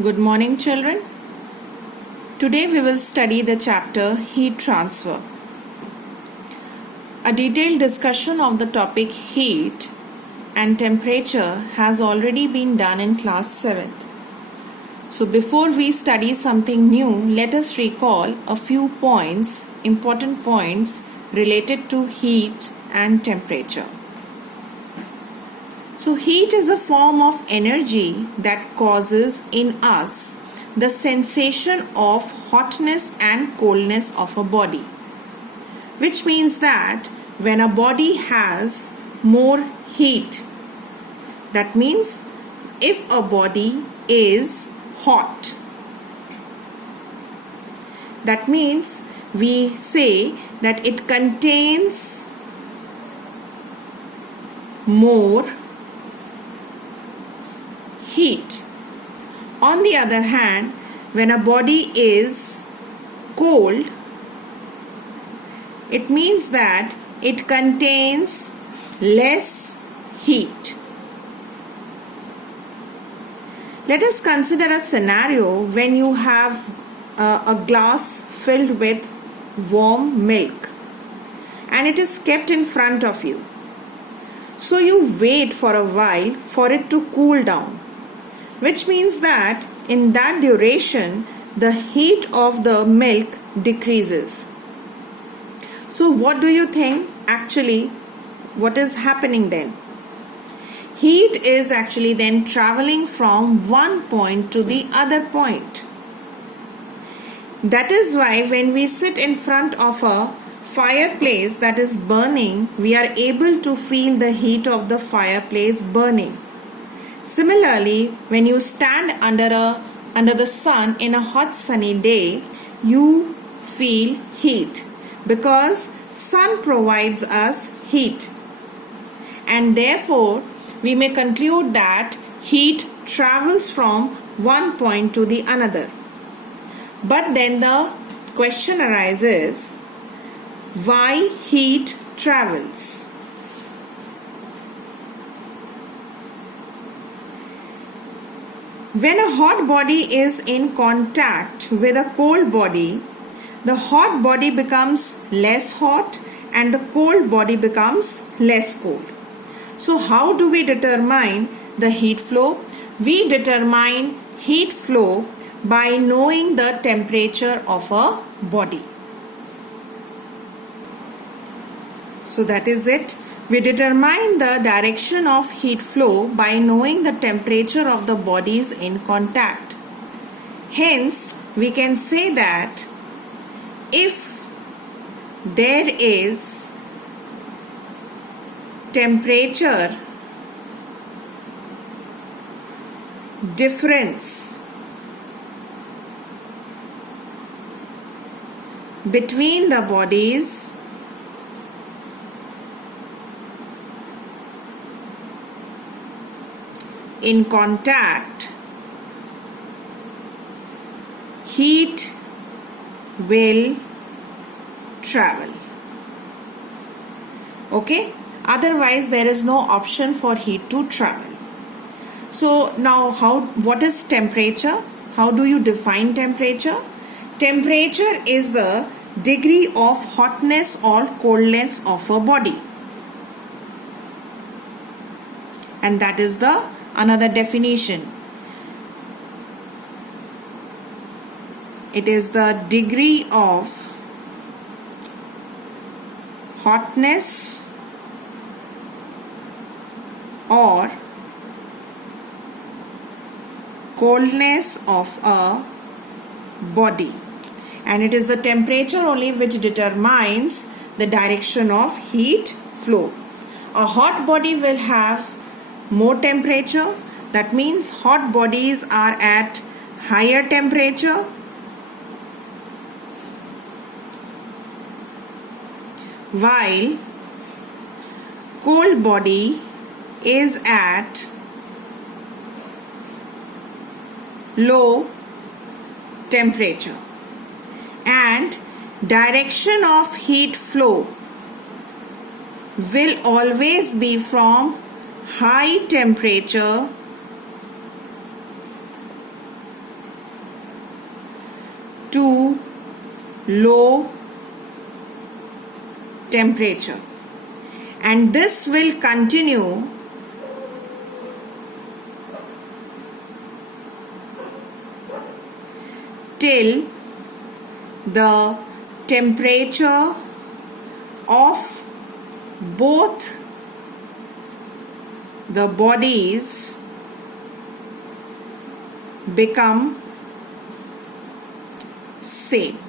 Good morning, children. Today we will study the chapter Heat Transfer. A detailed discussion of the topic heat and temperature has already been done in class 7th. So before we study something new, let us recall a few points, important points related to heat and temperature. So heat is a form of energy that causes in us the sensation of hotness and coldness of a body. Which means that when a body has more heat, that means if a body is hot, that means we say that it contains more heat. On the other hand, when a body is cold, it means that it contains less heat. Let us consider a scenario when you have a glass filled with warm milk and it is kept in front of you. So you wait for a while for it to cool down, which means that in that duration the heat of the milk decreases. So what do you think actually what is happening then? Heat is actually then traveling from one point to the other point. That is why when we sit in front of a fireplace that is burning, we are able to feel the heat of the fireplace burning. Similarly, when you stand under the sun in a hot sunny day, you feel heat because sun provides us heat. And therefore, we may conclude that heat travels from one point to the another. But then the question arises, why heat travels? When a hot body is in contact with a cold body, the hot body becomes less hot and the cold body becomes less cold. So how do we determine the heat flow? We determine heat flow by knowing the temperature of a body. So that is it. We determine the direction of heat flow by knowing the temperature of the bodies in contact. Hence, we can say that if there is temperature difference between the bodies, in contact, heat will travel. Okay? Otherwise, there is no option for heat to travel. So now what is temperature? How do you define temperature? Temperature is the degree of hotness or coldness of a body. And that is the another definition. It is the degree of hotness or coldness of a body, and it is the temperature only which determines the direction of heat flow. A hot body will have more temperature, that means hot bodies are at higher temperature, while cold body is at low temperature, and direction of heat flow will always be from high temperature to low temperature, and this will continue till the temperature of both the bodies become same.